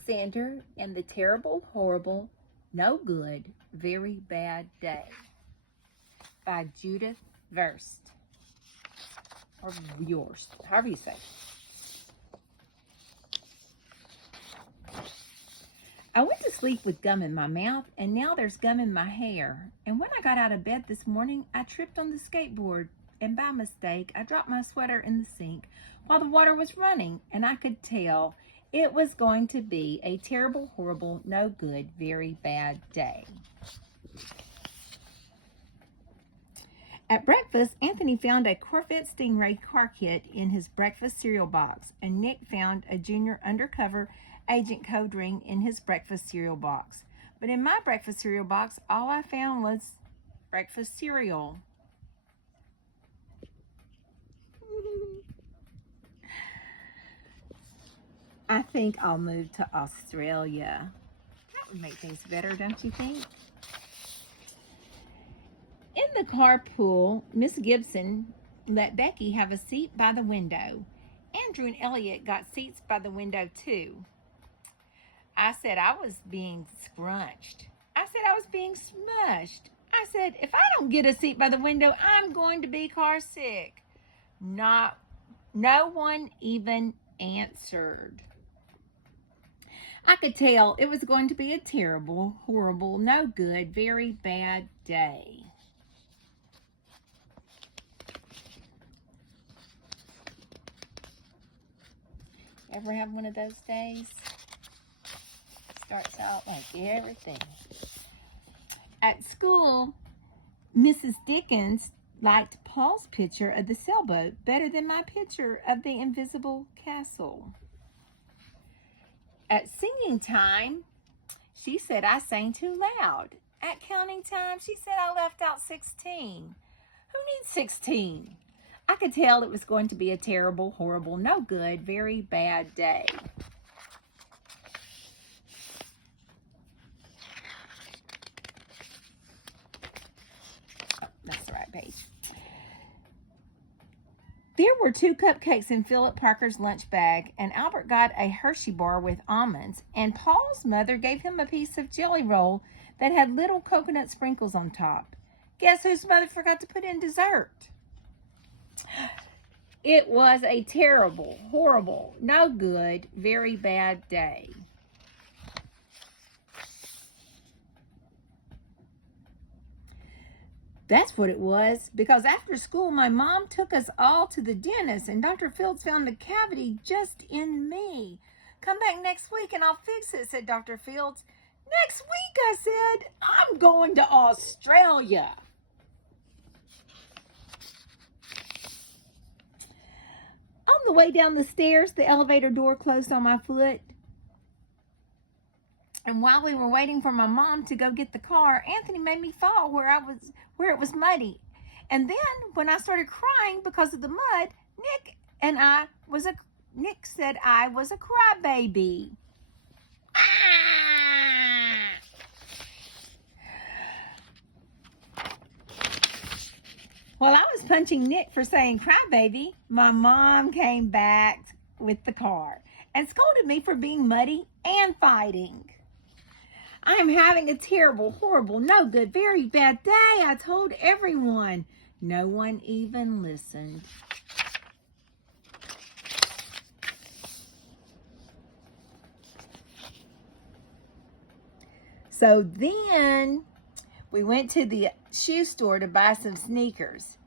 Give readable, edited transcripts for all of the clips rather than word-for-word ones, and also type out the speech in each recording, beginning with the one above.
Alexander and the Terrible, Horrible, No Good, Very Bad Day by Judith Verst. Or yours, however you say. I went to sleep with gum in my mouth, and now there's gum in my hair. And when I got out of bed this morning, I tripped on the skateboard, and by mistake, I dropped my sweater in the sink while the water was running, and I could tell it was going to be a terrible, horrible, no good, very bad day. At breakfast, Anthony found a Corvette Stingray car kit in his breakfast cereal box, and Nick found a junior undercover agent code ring in his breakfast cereal box. But in my breakfast cereal box, all I found was breakfast cereal. I think I'll move to Australia. That would make things better, don't you think? In the carpool, Miss Gibson let Becky have a seat by the window. Andrew and Elliot got seats by the window too. I said I was being scrunched. I said I was being smushed. I said, if I don't get a seat by the window, I'm going to be car sick. No one even answered. I could tell it was going to be a terrible, horrible, no good, very bad day. Ever have one of those days? Starts out like everything. At school, Mrs. Dickens liked Paul's picture of the sailboat better than my picture of the invisible castle. At singing time, she said I sang too loud. At counting time, she said I left out 16. Who needs 16? I could tell it was going to be a terrible, horrible, no good, very bad day. Oh, that's the right page. There were 2 cupcakes in Philip Parker's lunch bag, and Albert got a Hershey bar with almonds, and Paul's mother gave him a piece of jelly roll that had little coconut sprinkles on top. Guess whose mother forgot to put in dessert? It was a terrible, horrible, no good, very bad day. That's what it was, because after school, my mom took us all to the dentist, and Dr. Fields found a cavity just in me. Come back next week and I'll fix it, said Dr. Fields. Next week, I said. I'm going to Australia. On the way down the stairs, the elevator door closed on my foot. And while we were waiting for my mom to go get the car, Anthony made me fall where it was muddy. And then when I started crying because of the mud, Nick said I was a crybaby. While I was punching Nick for saying crybaby, my mom came back with the car and scolded me for being muddy and fighting. I am having a terrible, horrible, no good, very bad day, I told everyone. No one even listened. So then we went to the shoe store to buy some sneakers.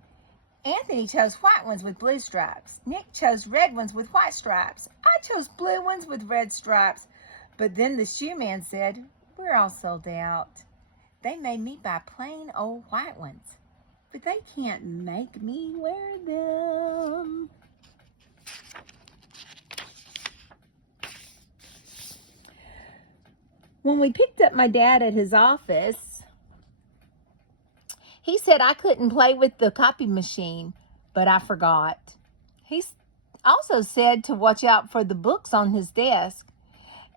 Anthony chose white ones with blue stripes. Nick chose red ones with white stripes. I chose blue ones with red stripes. But then the shoe man said, we're all sold out. They made me buy plain old white ones, but they can't make me wear them. When we picked up my dad at his office, he said I couldn't play with the copy machine, but I forgot. He also said to watch out for the books on his desk,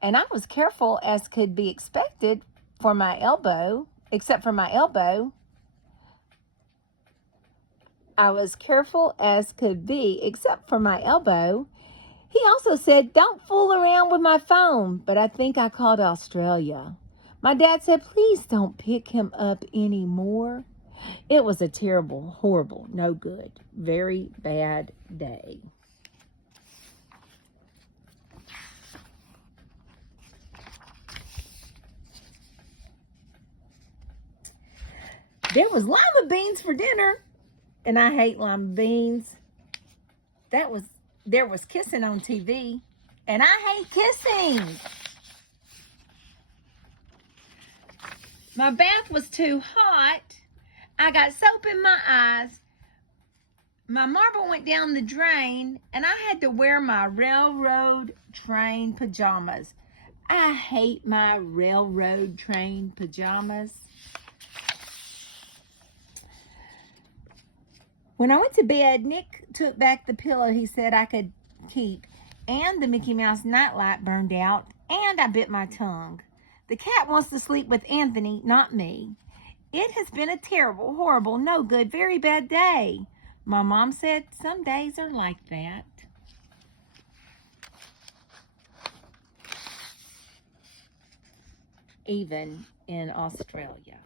and I was careful as could be expected for my elbow, except for my elbow. I was careful as could be, except for my elbow. He also said, don't fool around with my phone, but I think I called Australia. My dad said, please don't pick him up anymore. It was a terrible, horrible, no good, very bad day. There was lima beans for dinner, and I hate lima beans. There was kissing on TV, and I hate kissing. My bath was too hot. I got soap in my eyes. My marble went down the drain, and I had to wear my railroad train pajamas. I hate my railroad train pajamas. When I went to bed, Nick took back the pillow he said I could keep, and the Mickey Mouse nightlight burned out, and I bit my tongue. The cat wants to sleep with Anthony, not me. It has been a terrible, horrible, no good, very bad day. My mom said some days are like that. Even in Australia.